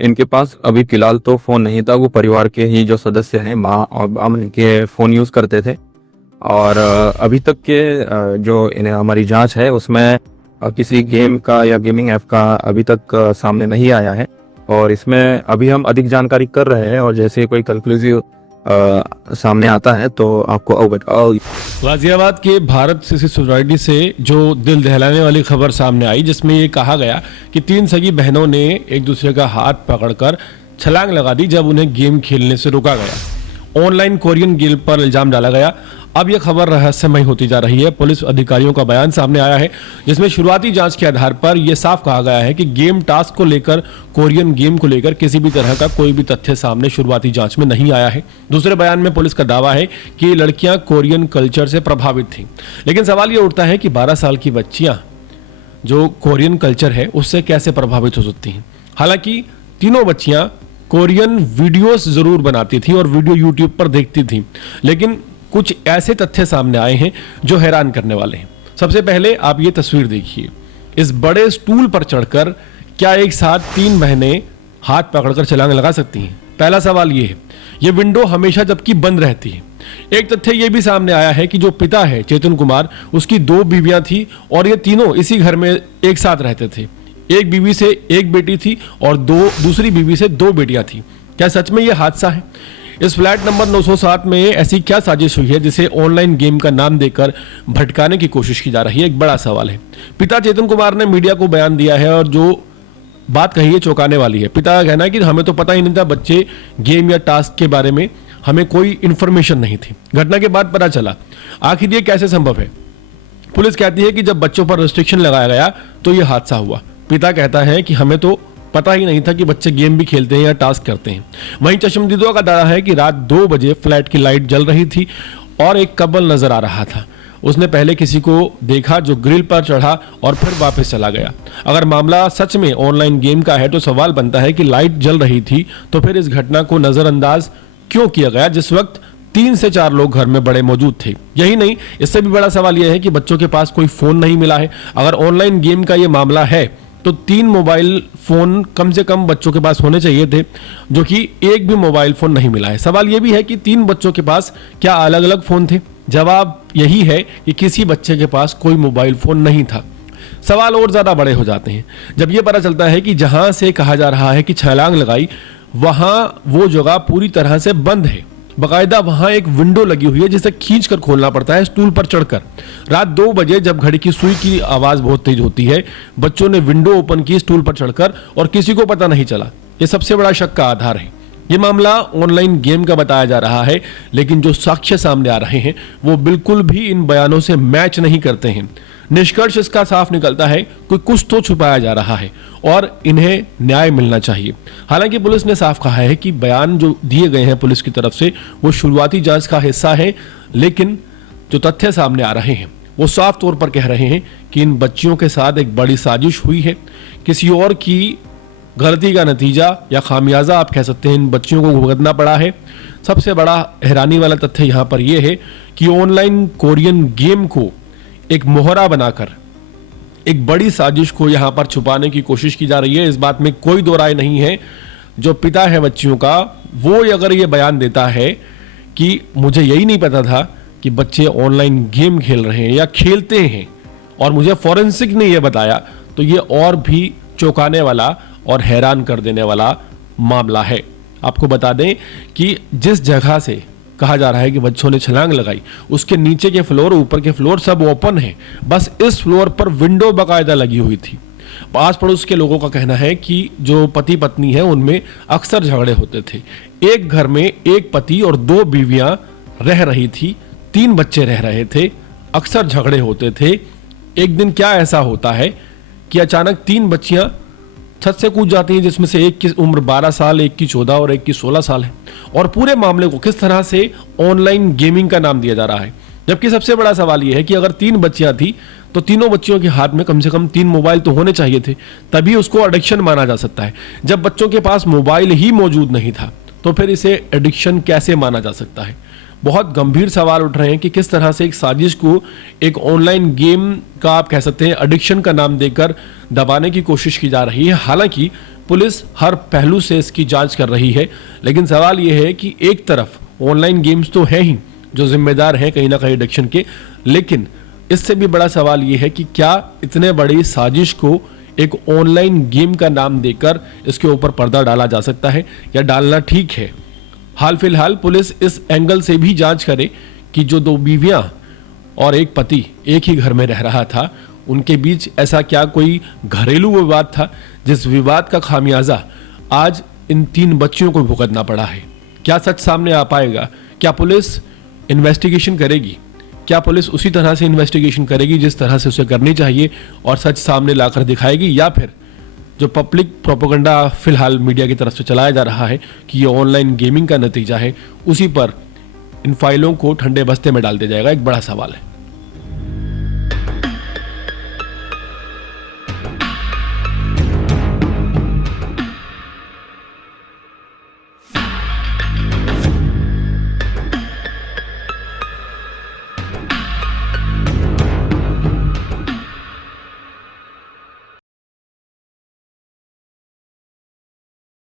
इनके पास अभी फिलहाल तो फ़ोन नहीं था। वो परिवार के ही जो सदस्य हैं, माँ और हम इनके फ़ोन यूज़ करते थे। और अभी तक के जो इन्हें हमारी जांच है उसमें किसी गेम का या गेमिंग ऐप का अभी तक सामने नहीं आया है। और इसमें अभी हम अधिक जानकारी कर रहे हैं और जैसे कोई कंक्लूसिव सामने आता है तो आपको अवगत। गाजियाबाद के भारत सीसी सोसाइटी से जो दिल दहलाने वाली खबर सामने आई, जिसमें ये कहा गया कि 3 सगी बहनों ने एक दूसरे का हाथ पकड़कर छलांग लगा दी जब उन्हें गेम खेलने से रोका गया। ऑनलाइन कोरियन गेम पर इल्जाम डाला गया। अब यह खबर रहस्यमय होती जा रही है। पुलिस अधिकारियों का बयान सामने आया है, जिसमें शुरुआती जांच के आधार पर यह साफ कहा गया है कि गेम टास्क को लेकर, कोरियन गेम को लेकर किसी भी तरह का कोई भी तथ्य सामने शुरुआती जांच में नहीं आया है। दूसरे बयान में पुलिस का दावा है कि ये लड़कियां कोरियन कल्चर से प्रभावित थीं। लेकिन सवाल यह उठता है कि 12 साल की बच्चियां जो कोरियन कल्चर है उससे कैसे प्रभावित हो सकती हैं। हालांकि तीनों बच्चियां कोरियन वीडियोस जरूर बनाती थी और वीडियो यूट्यूब पर देखती थी, लेकिन कुछ ऐसे तथ्य सामने आए हैं जो हैरान करने वाले हैं। सबसे पहले आप ये तस्वीर देखिए। इस बड़े स्टूल पर चढ़कर क्या एक साथ 3 बहनें हाथ पकड़कर छलांग लगा सकती हैं? पहला सवाल ये है। ये विंडो हमेशा जबकि बंद रहती है। एक तथ्य ये भी सामने आया है कि जो पिता है चेतन कुमार, उसकी 2 बीवियां थी और ये तीनों इसी घर में एक साथ रहते थे। एक बीवी से एक बेटी थी और दूसरी बीवी से 2 बेटियां थी। क्या सच में यह हादसा है? इस फ्लैट नंबर 907 में ऐसी क्या साजिश हुई है जिसे ऑनलाइन गेम का नाम देकर भटकाने की कोशिश की जा रही है? एक बड़ा सवाल है। पिता चेतन कुमार ने मीडिया को बयान दिया है और जो बात कही है चौंकाने वाली है। पिता का कहना है कि हमें तो पता ही नहीं था बच्चे गेम या टास्क के बारे में, हमें कोई इंफॉर्मेशन नहीं थी। घटना के बाद पता चला। आखिर ये कैसे संभव है? पुलिस कहती है कि जब बच्चों पर रिस्ट्रिक्शन लगाया गया तो यह हादसा हुआ। पिता कहता है कि हमें तो पता ही नहीं था कि बच्चे गेम भी खेलते हैं या टास्क करते हैं। वहीं चश्मदीदों का दावा है कि रात 2 बजे फ्लैट की लाइट जल रही थी और एक कपल नजर आ रहा था। उसने पहले किसी को देखा जो ग्रिल पर चढ़ा और फिर वापस चला गया। अगर मामला सच में ऑनलाइन गेम का है तो सवाल बनता है कि लाइट जल रही थी तो फिर इस घटना को नजरअंदाज क्यों किया गया जिस वक्त 3 से 4 लोग घर में बड़े मौजूद थे? यही नहीं, इससे भी बड़ा सवाल यह है कि बच्चों के पास कोई फोन नहीं मिला है। अगर ऑनलाइन गेम का यह मामला है तो 3 मोबाइल फोन कम से कम बच्चों के पास होने चाहिए थे, जो कि एक भी मोबाइल फोन नहीं मिला है। सवाल यह भी है कि 3 बच्चों के पास क्या अलग अलग फोन थे? जवाब यही है कि किसी बच्चे के पास कोई मोबाइल फोन नहीं था। सवाल और ज्यादा बड़े हो जाते हैं जब यह पता चलता है कि जहां से कहा जा रहा है कि छलांग लगाई, वहां वो जगह पूरी तरह से बंद है। बकायदा वहां एक विंडो लगी हुई है जिसे खींच कर खोलना पड़ता है स्टूल पर चढ़कर। रात 2 बजे जब घड़ी की सुई की आवाज बहुत तेज होती है, बच्चों ने विंडो ओपन की स्टूल पर चढ़कर और किसी को पता नहीं चला। यह सबसे बड़ा शक का आधार है। यह मामला ऑनलाइन गेम का बताया जा रहा है, लेकिन जो साक्ष्य सामने आ रहे हैं वो बिल्कुल भी इन बयानों से मैच नहीं करते हैं। निष्कर्ष इसका साफ निकलता है कि कुछ तो छुपाया जा रहा है और इन्हें न्याय मिलना चाहिए। हालांकि पुलिस ने साफ कहा है कि बयान जो दिए गए हैं पुलिस की तरफ से वो शुरुआती जांच का हिस्सा है, लेकिन जो तथ्य सामने आ रहे हैं वो साफ तौर पर कह रहे हैं कि इन बच्चियों के साथ एक बड़ी साजिश हुई है। किसी और की गलती का नतीजा या खामियाजा आप कह सकते हैं इन बच्चियों को भुगतना पड़ा है। सबसे बड़ा हैरानी वाला तथ्य यहाँ पर यह है कि ऑनलाइन कोरियन गेम को एक मोहरा बनाकर एक बड़ी साजिश को यहां पर छुपाने की कोशिश की जा रही है। इस बात में कोई दो राय नहीं है। जो पिता है बच्चियों का, वो अगर ये बयान देता है कि मुझे यही नहीं पता था कि बच्चे ऑनलाइन गेम खेल रहे हैं या खेलते हैं और मुझे फॉरेंसिक ने यह बताया, तो ये और भी चौंकाने वाला और हैरान कर देने वाला मामला है। आपको बता दें कि जिस जगह से कहा जा रहा है कि बच्चों ने छलांग लगाई, उसके नीचे के फ्लोर, ऊपर के फ्लोर सब ओपन है। बस इस फ्लोर पर विंडो बाकायदा लगी हुई थी। आस पड़ोस के लोगों का कहना है कि जो पति पत्नी है उनमें अक्सर झगड़े होते थे। एक घर में एक पति और 2 बीवियां रह रही थी, 3 बच्चे रह रहे थे, अक्सर झगड़े होते थे। एक दिन क्या ऐसा होता है कि अचानक 3 बच्चियां छत से कूद जाती हैं, जिसमें से एक की उम्र 12 साल, एक की 14 और एक की 16 साल है। और पूरे मामले को किस तरह से ऑनलाइन गेमिंग का नाम दिया जा रहा है, जबकि सबसे बड़ा सवाल यह है कि अगर 3 बच्चियां थी तो तीनों बच्चियों के हाथ में कम से कम 3 मोबाइल तो होने चाहिए थे, तभी उसको एडिक्शन माना जा सकता है। जब बच्चों के पास मोबाइल ही मौजूद नहीं था तो फिर इसे एडिक्शन कैसे माना जा सकता है? बहुत गंभीर सवाल उठ रहे हैं कि किस तरह से एक साजिश को एक ऑनलाइन गेम का आप कह सकते हैं एडिक्शन का नाम देकर दबाने की कोशिश की जा रही है। हालांकि पुलिस हर पहलू से इसकी जांच कर रही है, लेकिन सवाल यह है कि एक तरफ ऑनलाइन गेम्स तो हैं ही जो जिम्मेदार हैं कहीं ना कहीं एडिक्शन के, लेकिन इससे भी बड़ा सवाल यह है कि क्या इतने बड़ी साजिश को एक ऑनलाइन गेम का नाम देकर इसके ऊपर पर्दा डाला जा सकता है या डालना ठीक है। हाल फिलहाल पुलिस इस एंगल से भी जांच करे कि जो दो बीवियां और एक पति एक ही घर में रह रहा था, उनके बीच ऐसा क्या कोई घरेलू विवाद था जिस विवाद का खामियाजा आज इन 3 बच्चियों को भुगतना पड़ा है। क्या सच सामने आ पाएगा? क्या पुलिस इन्वेस्टिगेशन करेगी? क्या पुलिस उसी तरह से इन्वेस्टिगेशन करेगी जिस तरह से उसे करनी चाहिए और सच सामने लाकर दिखाएगी, या फिर जो पब्लिक प्रोपेगेंडा फिलहाल मीडिया की तरफ से चलाया जा रहा है कि ये ऑनलाइन गेमिंग का नतीजा है, उसी पर इन फाइलों को ठंडे बस्ते में डाल दिया जाएगा? एक बड़ा सवाल है।